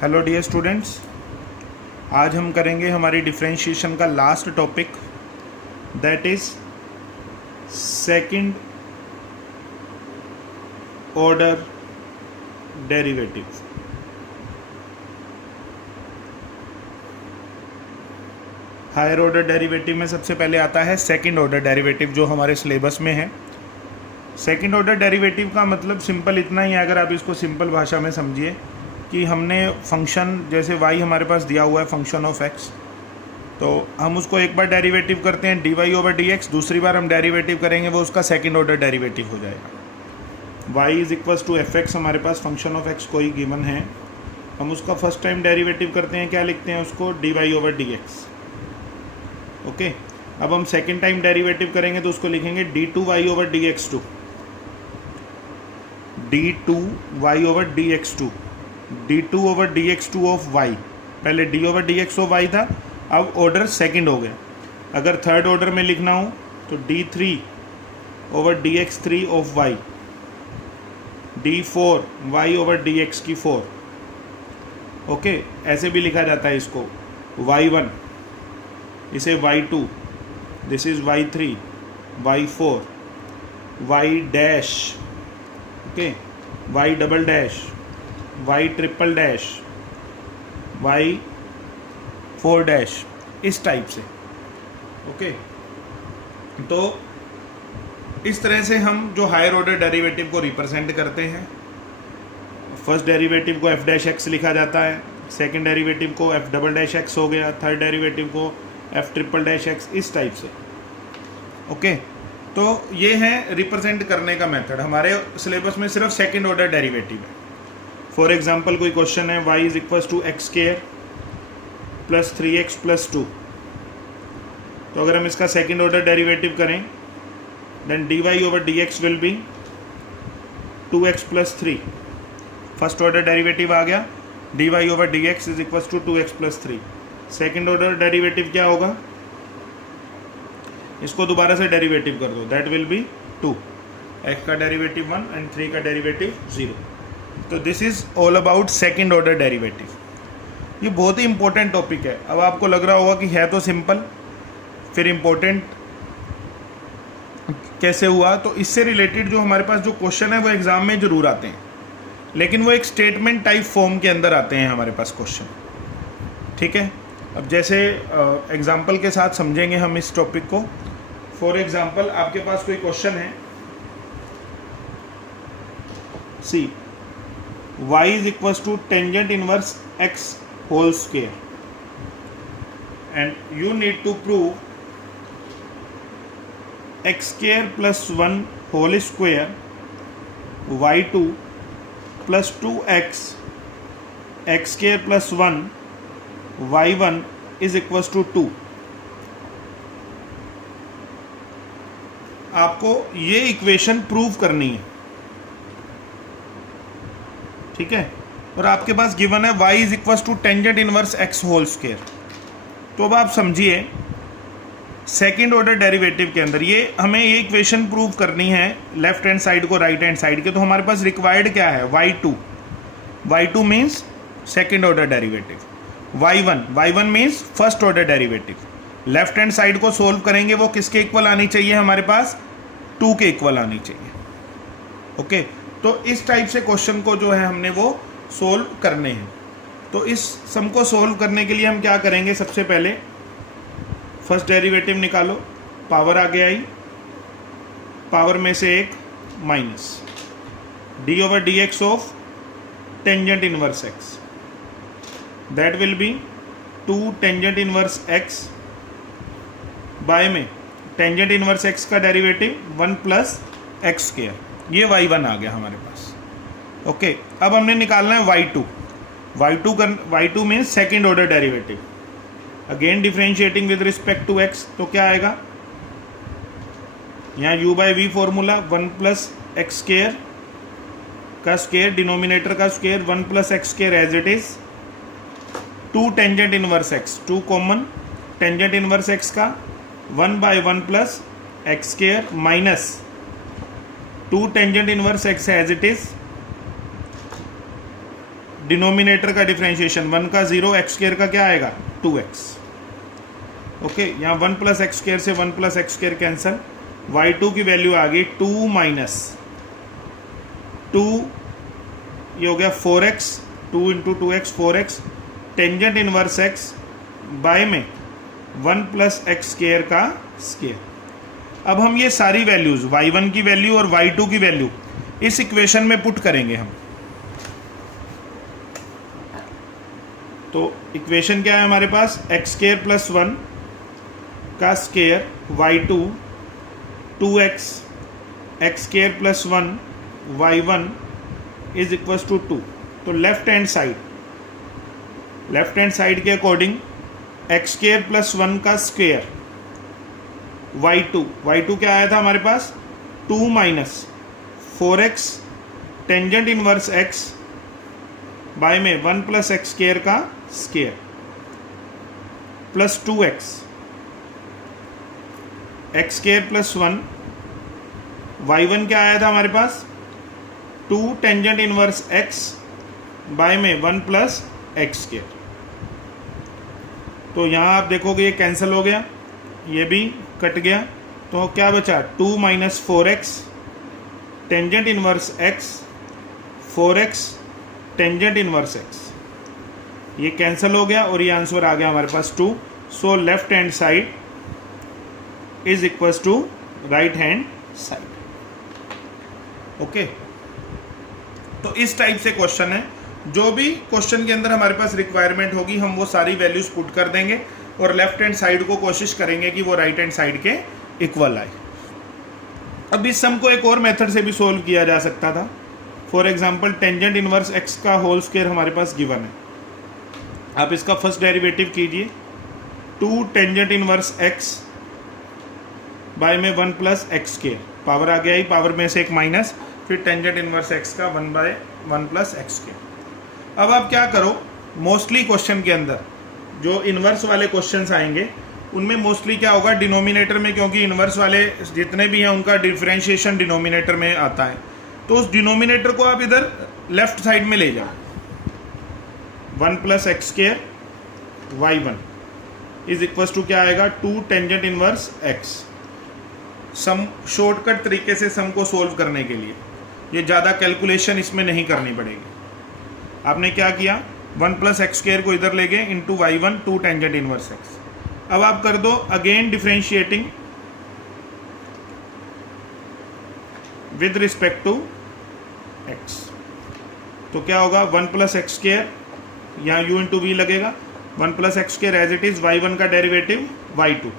Hello dear students, आज हम करेंगे हमारी डिफरेंशिएशन का last topic, that is second order derivative. Higher order derivative में सबसे पहले आता है सेकंड ऑर्डर डेरिवेटिव, जो हमारे सिलेबस में है। सेकंड ऑर्डर डेरिवेटिव का मतलब सिंपल इतना ही है, अगर आप इसको सिंपल भाषा में समझिए कि हमने फंक्शन जैसे y हमारे पास दिया हुआ है फंक्शन ऑफ x, तो हम उसको एक बार डेरिवेटिव करते हैं dy/dx, दूसरी बार हम डेरिवेटिव करेंगे वो उसका सेकंड ऑर्डर डेरिवेटिव हो जाएगा। y is equals to fx, हमारे पास फंक्शन ऑफ x कोई गिवन है, हम उसका फर्स्ट टाइम डेरिवेटिव करते हैं, क्या लिखते हैं उसको, dy/dx। ओके, अब हम सेकंड टाइम डेरिवेटिव करेंगे तो उसको लिखेंगे d2y/dx2, d2y/dx2, d2/dx2 of y। पहले d/dx ऑफ y था, अब ऑर्डर सेकंड हो गया। अगर थर्ड ऑर्डर में लिखना हो तो d3/dx3 of y, d4y/dx4। Okay, ऐसे भी लिखा जाता है इसको, y1 इसे y2, this is y3, y4, y dash, okay, y double dash, y triple dash, y4 dash, इस टाइप से। ओके, तो इस तरह से हम जो हायर ऑर्डर डेरिवेटिव को रिप्रेजेंट करते हैं, फर्स्ट डेरिवेटिव को f डैश एक्स लिखा जाता है, सेकंड डेरिवेटिव को f डबल डैश एक्स हो गया, थर्ड डेरिवेटिव को f ट्रिपल डैश एक्स, इस टाइप से। ओके, तो ये है रिप्रेजेंट करने का मेथड। हमारे सिलेबस में सिर्फ सेकंड ऑर्डर डेरिवेटिव है। फॉर एग्जाम्पल कोई क्वेश्चन है y is equals to x square plus 3x plus 2, तो अगर हम इसका सेकंड ऑर्डर डेरिवेटिव करें then dy/dx will be 2x plus 3। First order derivative आ गया, dy/dx is equals to 2x plus 3। Second order derivative क्या होगा, इसको दोबारा से डेरिवेटिव कर दो, दैट विल बी 2, x का डेरिवेटिव 1 एंड 3 का डेरिवेटिव 0। तो this is all about second order derivative. ये बहुत ही इंपॉर्टेंट टॉपिक है। अब आपको लग रहा होगा कि है तो सिंपल, फिर इम्पोर्टेंट कैसे हुआ, तो इससे रिलेटेड जो हमारे पास जो क्वेश्चन है वो एग्जाम में जरूर आते हैं, लेकिन वो एक स्टेटमेंट टाइप फॉर्म के अंदर आते हैं हमारे पास क्वेश्चन। ठीक है, अब जैसे एग्जाम्पल के साथ समझेंगे हम इस टॉपिक को। फॉर एग्जाम्पल आपके पास कोई क्वेश्चन है, see y is equals to tangent inverse x whole square and you need to prove x square plus 1 whole square y2 plus 2x x square plus 1 y1 is equals to 2। आपको ये equation prove करनी है, ठीक है, और आपके पास given है y is equals to tangent inverse x whole square. तो अब आप समझिए सेकेंड ऑर्डर डेरिवेटिव के अंदर ये हमें ये इक्वेशन प्रूव करनी है, लेफ्ट हैंड साइड को राइट हैंड साइड के। तो हमारे पास रिक्वायर्ड क्या है, y2 means second order derivative, y1 means first order derivative. Left hand side को सोल्व करेंगे वो किसके इक्वल आनी चाहिए, हमारे पास 2 के इक्वल आनी चाहिए। ओके, तो इस टाइप से क्वेश्चन को जो है हमने वो सोल्व करने हैं। तो इस सम को सोल्व करने के लिए हम क्या करेंगे, सबसे पहले फर्स्ट डेरिवेटिव निकालो, पावर आगे आई, पावर में से एक minus d/dx of tangent inverse x, that will be 2 tangent inverse x by में टेंजेंट इनवर्स x का डेरिवेटिव 1 प्लस एक्स स्क्वायर, ये y1 आ गया हमारे पास। ओके, अब हमने निकालना है y2 means second order derivative, again differentiating with respect to x, तो क्या आएगा, यहाँ u/v formula 1 plus x square का स्क्वायर, डिनोमिनेटर का square 1 plus x square as it is, 2 tangent inverse x, 2 common, tangent inverse x का 1/1 plus x square minus 2 tangent inverse x as it is, denominator का differentiation, 1 का 0, x square का क्या आएगा 2x। Okay, यहाँ 1 plus x square से 1 plus x square cancel, y2 की value आ गई 2 माइनस 2, ये हो गया 4x, 2 into 2x 4x, tangent inverse x by में 1 प्लस एक्स स्क्वायर का स्क्वायर। अब हम ये सारी वैल्यूज y1 की वैल्यू और y2 की वैल्यू इस इक्वेशन में पुट करेंगे हम। तो इक्वेशन क्या है हमारे पास, एक्स स्क्वायर प्लस 1 का square y2 2x x square plus 1 y1 is equal to 2। तो लेफ्ट हैंड साइड के अकॉर्डिंग एक्स स्क्वायर प्लस 1 का स्क्वायर y2 क्या आया था हमारे पास 2 minus 4x tangent inverse x by में 1 प्लस एक्स स्क्वायर का square plus 2x x square plus 1 y1 क्या आया था हमारे पास 2 टेंजेंट इनवर्स x बाय में 1 प्लस एक्स स्क्वायर। तो यहाँ आप देखोगे ये कैंसिल हो गया, ये भी कट गया, तो क्या बचा 2 minus 4x tangent inverse x 4x tangent inverse x, ये कैंसिल हो गया और ये आंसर आ गया हमारे पास 2। So left hand side is equals to right hand side. Okay, तो इस टाइप से क्वेश्चन है, जो भी क्वेश्चन के अंदर हमारे पास रिक्वायरमेंट होगी हम वो सारी वैल्यूज पुट कर देंगे और लेफ्ट हैंड साइड को कोशिश करेंगे कि वो राइट हैंड साइड के इक्वल आए। अब इस सम को एक और मेथड से भी सोल्व किया जा सकता था। For example tangent inverse x का होल स्क्वायर हमारे पास गिवन है, आप इसका फर्स्ट डेरिवेटिव कीजिए 2 टेंजेंट इनवर्स x बाय में 1 प्लस एक्स स्क्वायर, पावर आ गया ही, पावर में से एक माइनस, फिर टेंजेंट इनवर्स x का 1 बाय 1 प्लस एक्स स्क्वायर। अब आप क्या करो, मोस्टली क्वेश्चन के अंदर जो इन्वर्स वाले क्वेश्चंस आएंगे उनमें मोस्टली क्या होगा, डिनोमिनेटर में, क्योंकि इन्वर्स वाले जितने भी हैं उनका डिफरेंशिएशन डिनोमिनेटर में आता है, तो उस डिनोमिनेटर को आप इधर लेफ्ट साइड में ले जाओ। 1 plus x square y1 is equal to क्या आएगा 2 tangent inverse x। Some shortcut तरीके से सम को सोल्व करने के लिए ये ज़्यादा कैलकुलेशन इसमें नहीं करनी पड़ेगी। आपने क्या किया, 1 प्लस एक्स स्क्वायर को इधर ले गए into y1 2 tangent inverse x। अब आप कर दो again differentiating with respect to x, तो क्या होगा 1 प्लस एक्स स्क्वायर, यहाँ u इंटू वी लगेगा, 1 plus x square as it is y1 का derivative y2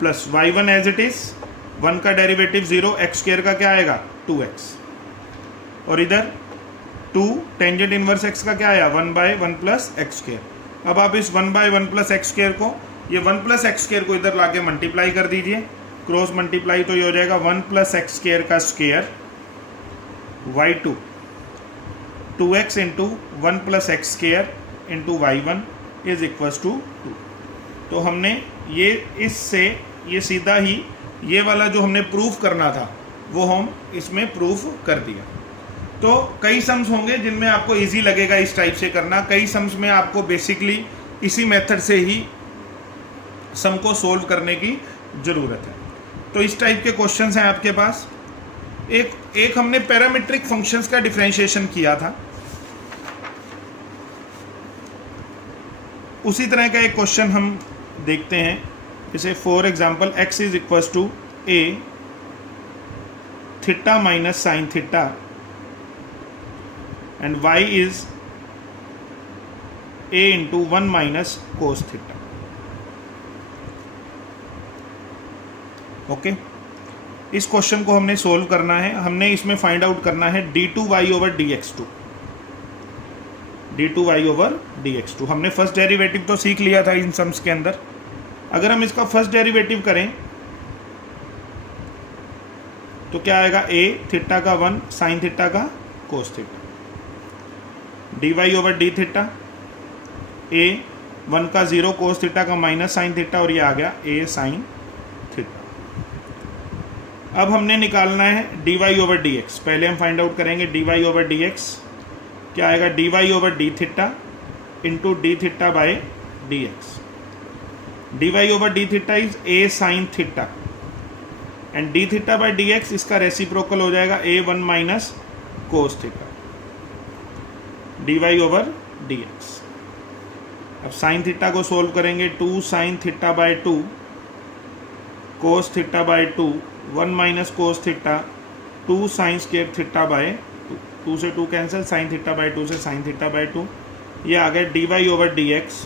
plus y1 as it is 1 का डेरिवेटिव 0, एक्स स्क्वायर का क्या आएगा 2x, और इधर 2 टेंजेंट इनवर्स x का क्या आया 1 बाय 1 प्लस एक्स स्क्वायर। अब आप इस 1 बाय 1 प्लस एक्स स्क्वायर को, ये 1 प्लस एक्स स्क्वायर को इधर लाके मल्टीप्लाई कर दीजिए, क्रॉस मल्टीप्लाई, तो ये हो जाएगा 1 प्लस एक्स स्क्वायर का square y2 2x into 1 plus x square into y1 is equals to 2। तो हमने ये इससे ये सीधा ही ये वाला जो हमने प्रूफ करना था वो हम इसमें प्रूफ कर दिया। तो कई सम्स होंगे जिनमें आपको इजी लगेगा इस टाइप से करना, कई सम्स में आपको बेसिकली इसी मेथड से ही सम को सोल्व करने की ज़रूरत है। तो इस टाइप के क्वेश्चंस हैं आपके पास। एक हमने पैरामीट्रिक फंक्शंस का डिफरेंशिएशन किया था, उसी तरह का एक क्वेश्चन हम देखते हैं। जैसे for example x is equals to a theta minus sine theta and y is a into 1 minus cos theta. Okay, इस क्वेश्चन को हमने सोल्व करना है। हमने इसमें फाइंड आउट करना है d2y over dx2, d2y over dx2। हमने फर्स्ट डेरिवेटिव तो सीख लिया था इन सम्स के अंदर। अगर हम इसका फर्स्ट डेरिवेटिव करें तो क्या आएगा, a थीटा का 1 साइन थीटा का cos theta, dy over d theta, a 1 का 0 कोस थीटा का माइनस साइन थीटा, और ये आ गया a साइन थीटा। अब हमने निकालना है dy ओवर dx। पहले हम फाइंड आउट करेंगे dy ओवर dx। क्या आएगा, d y over d theta into d theta by d x. D y over d theta is a sine theta and d theta by d x इसका reciprocal हो जाएगा a one minus cos theta d y over d x. अब sine theta को solve करेंगे, 2 sine theta by 2 cos theta by 2 1 minus cos theta 2 sine square theta by 2 से 2 cancel, sign theta by 2 से sign theta by 2, ये आ गया d y over d x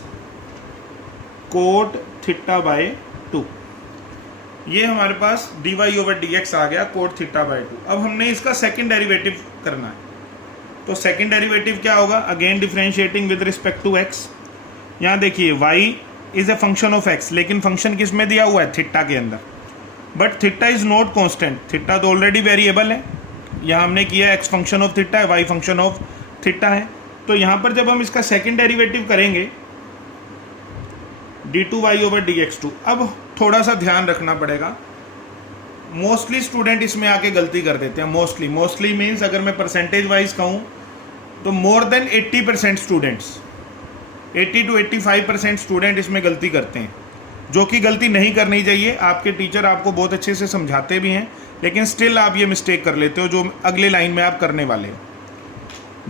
cot theta by 2। ये हमारे पास d y over d x आ गया कोट थीटा बाई 2। अब हमने इसका सेकेंड डेरिवेटिव करना है, तो सेकेंड डेरिवेटिव क्या होगा, again differentiating with respect to x. यहाँ देखिए y is a function of x, लेकिन फंक्शन किस में दिया हुआ है, थीटा के अंदर, but theta is not constant, theta तो ऑलरेडी वेरिएबल है। यहाँ हमने किया x फंक्शन ऑफ थीटा है, y फंक्शन ऑफ थीटा है। तो यहाँ पर जब हम इसका सेकेंड डेरिवेटिव करेंगे d2y ओवर dx2, अब थोड़ा सा ध्यान रखना पड़ेगा, मोस्टली स्टूडेंट इसमें आके गलती कर देते हैं। मोस्टली मीन्स अगर मैं परसेंटेज वाइज कहूँ तो more than 80% students, 80 to 85% student इसमें गलती करते हैं, जो कि गलती नहीं करनी चाहिए। आपके टीचर आपको बहुत अच्छे से समझाते भी हैं, लेकिन स्टिल आप ये मिस्टेक कर लेते हो जो अगले लाइन में आप करने वाले हो।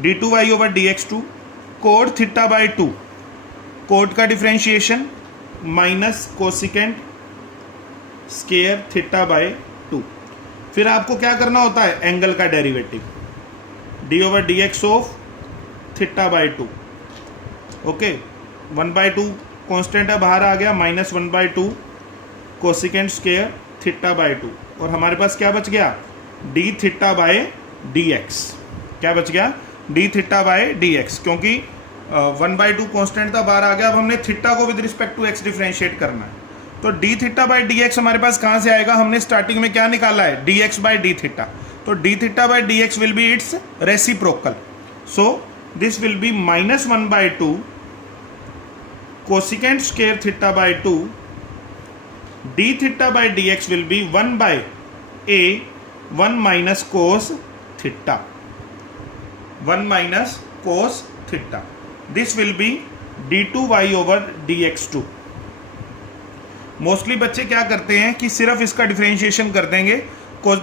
d2y over dx2 cot theta by 2, cot का differentiation minus cosecant square theta by 2। फिर आपको क्या करना होता है, एंगल का derivative, d over dx of theta by 2। Okay, 1/2 constant है, बाहर आ गया, minus 1/2 cosecant square theta by 2, और हमारे पास क्या बच गया, d theta by d x. क्या बच गया, d theta by d x, क्योंकि 1/2 कांस्टेंट था, बाहर आ गया। अब हमने थीटा को with respect to x differentiate करना है, तो d theta by d x हमारे पास कहाँ से आएगा, हमने स्टार्टिंग में क्या निकाला है, d x by d theta, तो d theta by d x will be its reciprocal, so this will be minus 1/2 cosecant square theta by 2 d theta by dx will be 1 by a 1 minus cos theta, 1 minus cos theta. This will be d2y over dx2. Mostly बच्चे क्या करते हैं कि सिर्फ इसका differentiation कर देंगे,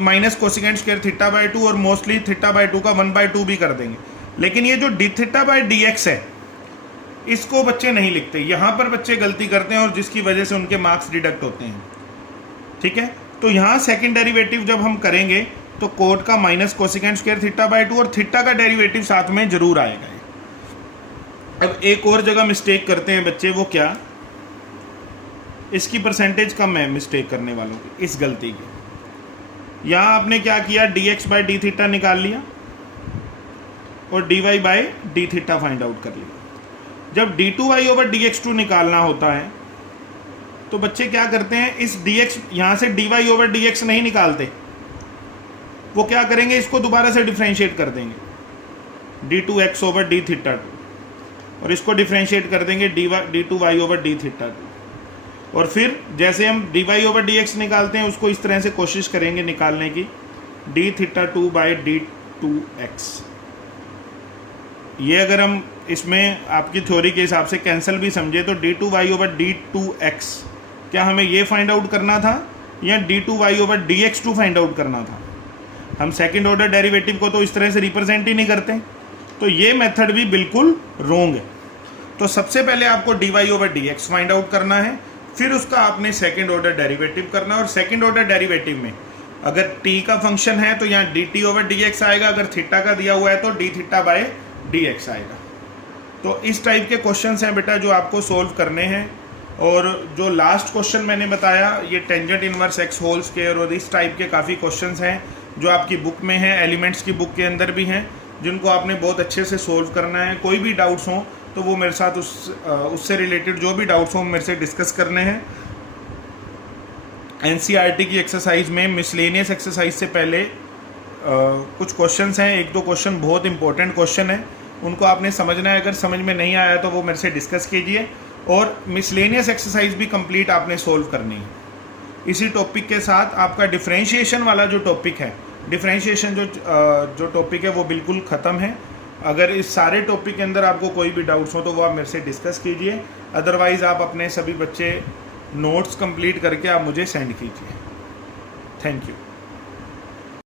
minus cosecant square theta by 2, और मोस्टली थीटा बाई 2 का 1/2 भी कर देंगे, लेकिन ये जो D theta by d x है इसको बच्चे नहीं लिखते, यहाँ पर बच्चे गलती करते हैं और जिसकी वजह से उनके मार्क्स डिडक्ट होते हैं। ठीक है, तो यहाँ सेकंड डेरिवेटिव जब हम करेंगे तो कोट का minus cosecant square theta by 2 और थीटा का डेरिवेटिव साथ में जरूर आएगा। अब एक और जगह मिस्टेक करते हैं बच्चे, वो क्या, इसकी परसेंटेज कम है मिस्टेक करने वालों की, इस गलती की। यहाँ आपने क्या किया, d x by d theta निकाल लिया और d y by d theta find out कर लिया। जब d2y ओवर dx2 निकालना होता है तो बच्चे क्या करते हैं, इस dx यहाँ से dy ओवर dx नहीं निकालते, वो क्या करेंगे, इसको दोबारा से डिफरेंशिएट कर देंगे d2x ओवर d थीटा 2, और इसको डिफरेंशिएट कर देंगे d2y ओवर d थीटा 2, और फिर जैसे हम dy ओवर dx निकालते हैं उसको इस तरह से कोशिश करेंगे निकालने की, d थीटा 2 बाई d2x। ये अगर हम इसमें आपकी थ्योरी के हिसाब से कैंसिल भी समझे तो d2y ओवर d2x, क्या हमें ये फाइंड आउट करना था या d2y over dx2 find out करना था। हम सेकंड ऑर्डर डेरिवेटिव को तो इस तरह से रिप्रेजेंट ही नहीं करते, तो ये मेथड भी बिल्कुल रॉन्ग है। तो सबसे पहले आपको dy over dx find out करना है, फिर उसका आपने सेकंड ऑर्डर डेरिवेटिव करना है, और सेकंड ऑर्डर डेरिवेटिव में अगर t का फंक्शन है तो यहाँ dt ओवर dx आएगा, अगर थीटा का दिया हुआ है तो d थीटा बाय dx आएगा। तो इस टाइप के क्वेश्चंस हैं बेटा जो आपको सोल्व करने हैं, और जो लास्ट क्वेश्चन मैंने बताया ये tangent inverse x whole square और इस टाइप के काफ़ी क्वेश्चंस हैं जो आपकी बुक में हैं, एलिमेंट्स की बुक के अंदर भी हैं, जिनको आपने बहुत अच्छे से सोल्व करना है। कोई भी डाउट्स हों तो वो मेरे साथ उससे रिलेटेड जो भी डाउट्स हों मेरे से डिस्कस करने हैं। एनसीईआरटी की एक्सरसाइज में मिसलेनियस एक्सरसाइज से पहले कुछ क्वेश्चंस हैं, एक दो क्वेश्चन बहुत इंपॉर्टेंट क्वेश्चन है, उनको आपने समझना है। अगर समझ में नहीं आया तो वो मेरे से डिस्कस कीजिए, और मिसलेनियस एक्सरसाइज भी कंप्लीट आपने सोल्व करनी है। इसी टॉपिक के साथ आपका डिफरेंशिएशन वाला जो टॉपिक है, डिफरेंशिएशन जो टॉपिक है वो बिल्कुल ख़त्म है, अगर इस सारे टॉपिक के अंदर आपको कोई भी डाउट्स हो तो वो आप मेरे से डिस्कस कीजिए, अदरवाइज़ आप अपने सभी बच्चे नोट्स कंप्लीट करके आप मुझे सेंड कीजिए। Thank you.